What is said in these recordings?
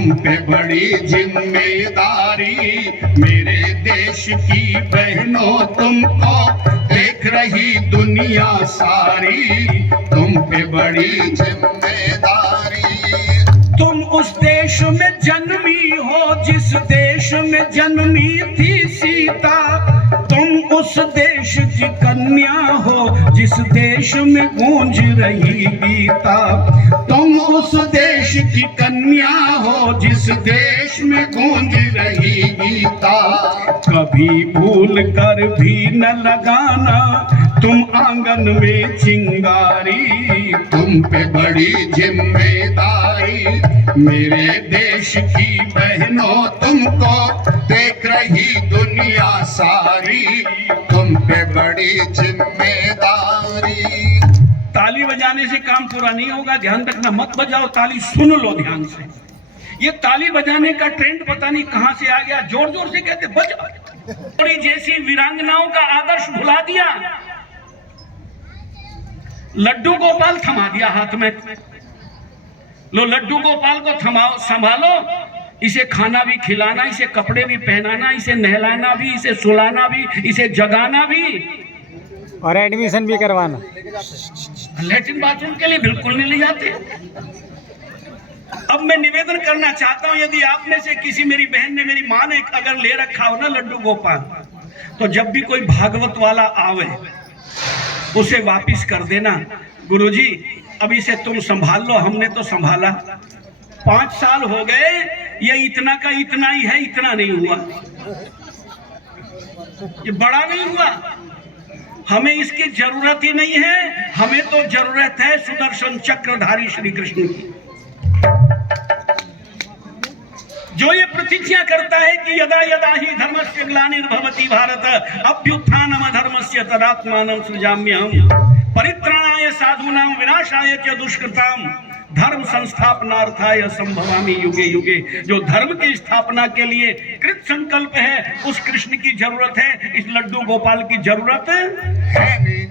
तुम पे बड़ी जिम्मेदारी, मेरे देश की बहनों तुमको देख रही दुनिया सारी, तुम पे बड़ी जिम्मेदारी। तुम उस देश में जन्मी हो जिस देश में जन्मी थी सीता, तुम उस देश की कन्या हो जिस देश में गूंज रही गीता, तुम उस देश की कन्या हो जिस देश में गूंज रही गीता। कभी भूल कर भी न लगाना तुम आंगन में चिंगारी, तुम पे बड़ी जिम्मेदारी, मेरे देश की बहनों तुमको देख रही दुनिया सारी, तुम पे बड़ी जिम्मेदारी। ताली बजाने से काम पूरा नहीं होगा, ध्यान रखना, मत बजाओ ताली, सुन लो ध्यान से। ये ताली बजाने का ट्रेंड पता नहीं कहां से आ गया, जोर जोर से कहते बजा, थोड़ी जैसी वीरांगनाओं का आदर्श भुला दिया। लड्डू गोपाल थमा दिया हाथ में, लो लड्डू गोपाल को थमाओ, संभालो, इसे खाना भी खिलाना, इसे कपड़े भी पहनाना, इसे नहलाना भी, इसे सुलाना भी, इसे जगाना भी और एडमिशन भी करवाना। लैट्रिन बाथरूम के लिए बिल्कुल नहीं ले जाते। अब मैं निवेदन करना चाहता हूं, यदि आप में से किसी, मेरी बहन ने, मेरी मां ने अगर ले रखा हो ना लड्डू गोपाल, तो जब भी कोई भागवत वाला आवे उसे वापिस कर देना, गुरुजी अब इसे तुम संभाल लो, हमने तो संभाला, 5 साल हो गए, ये इतना का इतना ही है, इतना नहीं हुआ, ये बड़ा नहीं हुआ, हमें इसकी जरूरत ही नहीं है, हमें तो जरूरत है सुदर्शन चक्रधारी श्री कृष्ण की, जो ये प्रतिज्ञा करता है कि यदा यदा ही धर्मस्य ग्लानिर्भवति भारत अभ्युत्थानम धर्मस्य तदात्मानं सृजाम्यहम् परित्राणाय साधूनां विनाशाय च दुष्कृताम् धर्म संस्थापनार्थाय संभवामि युगे युगे। जो धर्म की स्थापना के लिए कृत संकल्प है, उस कृष्ण की जरूरत है, इस लड्डू गोपाल की जरूरत है नहीं।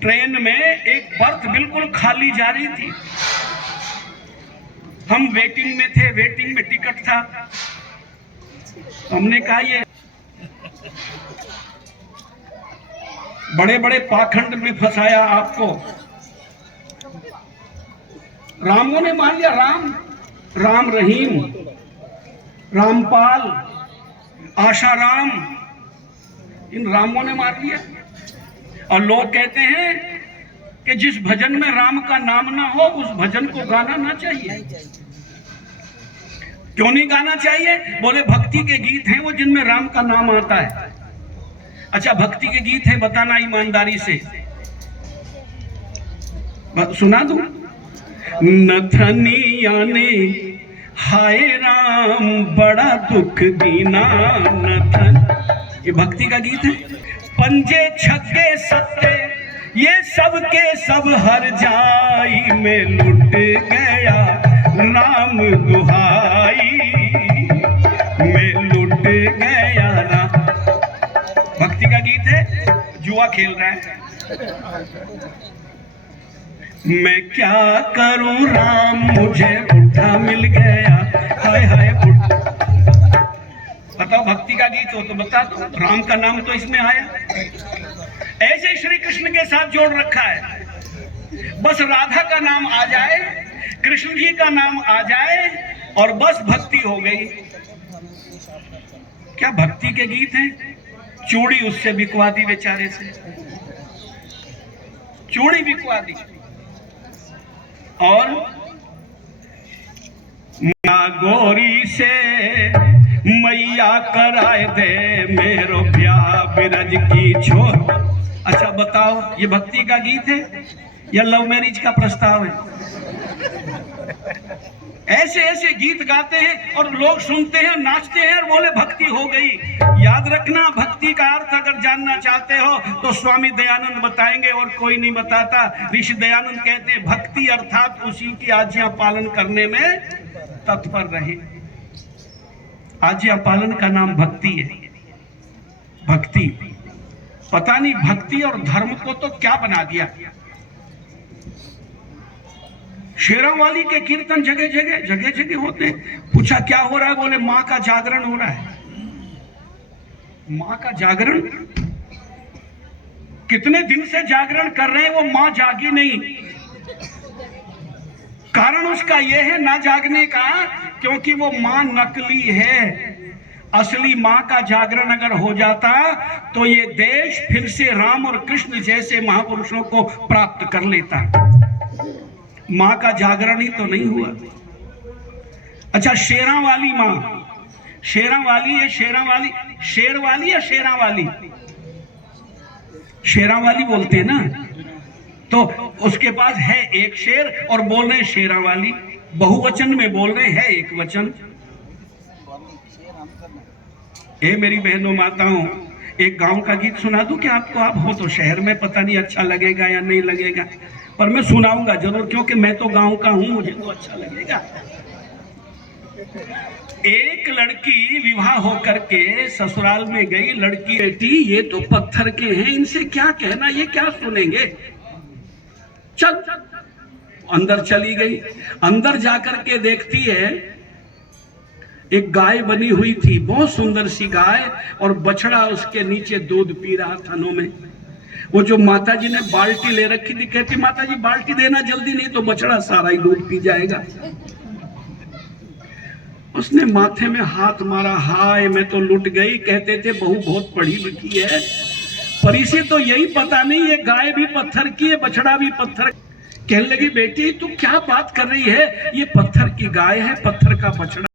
ट्रेन में एक बर्थ बिल्कुल खाली जा रही थी, हम वेटिंग में थे, वेटिंग में टिकट था, हमने कहा ये बड़े बड़े पाखंड में फंसाया आपको, रामों ने मान लिया, राम राम रहीम, रामपाल, आशाराम, इन रामों ने मार लिया। और लोग कहते हैं कि जिस भजन में राम का नाम ना हो उस भजन को गाना ना चाहिए। क्यों नहीं गाना चाहिए? बोले भक्ति के गीत हैं वो जिनमें राम का नाम आता है। अच्छा भक्ति के गीत हैं, बताना ईमानदारी से, सुना दूं? नथनिया ने हाय राम बड़ा दुख दीना नथन, ये भक्ति का गीत है। पंजे छक्के सत्ते ये सब के सब हर जाई में लुट गया राम दुहाई में लुट गया राम। भक्ति का गीत है, जुआ खेल रहा है। मैं क्या करूं राम मुझे बुढ़ा मिल गया, हाय हाय बुढ़ा। बताओ भक्ति का गीत हो तो बता दो, राम का नाम तो इसमें आया। ऐसे श्री कृष्ण के साथ जोड़ रखा है, बस राधा का नाम आ जाए, कृष्ण जी का नाम आ जाए और बस भक्ति हो गई। क्या भक्ति के गीत हैं? चूड़ी उससे बिकवा दी बेचारे से, चूड़ी बिकवा दी। और गोरी से मैया कराए दे मेरो ब्याह बिरज की छोर। अच्छा बताओ ये भक्ति का गीत है या लव मैरिज का प्रस्ताव है? ऐसे ऐसे गीत गाते हैं और लोग सुनते हैं, नाचते हैं और बोले भक्ति हो गई। याद रखना, भक्ति का अर्थ अगर जानना चाहते हो तो स्वामी दयानंद बताएंगे और कोई नहीं बताता। ऋषि दयानंद कहते हैं भक्ति अर्थात उसी की आज्ञा पालन करने में तत्पर रहे। आज्ञा पालन का नाम भक्ति है। भक्ति, पता नहीं भक्ति और धर्म को तो क्या बना दिया। शेरों वाली के कीर्तन जगह जगह होते हैं। पूछा क्या हो रहा है? बोले माँ का जागरण हो रहा है। माँ का जागरण? कितने दिन से जागरण कर रहे हैं, वो माँ जागी नहीं। कारण उसका यह है ना जागने का, क्योंकि वो माँ नकली है। असली माँ का जागरण अगर हो जाता तो ये देश फिर से राम और कृष्ण जैसे महापुरुषों को प्राप्त कर लेता। माँ का जागरण ही तो नहीं हुआ। अच्छा, शेरा वाली माँ, शेरा वाली है, शेरा वाली, शेर वाली या शेरा वाली? शेरा वाली बोलते हैं ना, तो उसके पास है एक शेर और बोल रहे हैं शेरा वाली। बहुवचन में बोल रहे हैं एक वचन। ए मेरी बहनों माताओं, एक गांव का गीत सुना दूं क्या आपको? आप हो तो शहर में, पता नहीं अच्छा लगेगा या नहीं लगेगा, पर मैं सुनाऊंगा जरूर, क्योंकि मैं तो गांव का हूं, मुझे तो अच्छा लगेगा। एक लड़की विवाह होकर के ससुराल में गई। लड़की, बेटी ये तो पत्थर के हैं, इनसे क्या कहना, ये क्या सुनेंगे, चल। अंदर चली गई। अंदर जाकर के देखती है एक गाय बनी हुई थी, बहुत सुंदर सी गाय, और बछड़ा उसके नीचे दूध पी रहा थनों में। वो जो माता जी ने बाल्टी ले रखी थी, कहती माता जी बाल्टी देना जल्दी, नहीं तो बछड़ा सारा ही दूध पी जाएगा। उसने माथे में हाथ मारा, हाय मैं तो लुट गई। कहते थे बहू बहुत पढ़ी लिखी है, पर इसे तो यही पता नहीं ये गाय भी पत्थर की है, बछड़ा भी पत्थर। कहने लगी बेटी तू क्या बात कर रही है, ये पत्थर की गाय है, पत्थर का बछड़ा।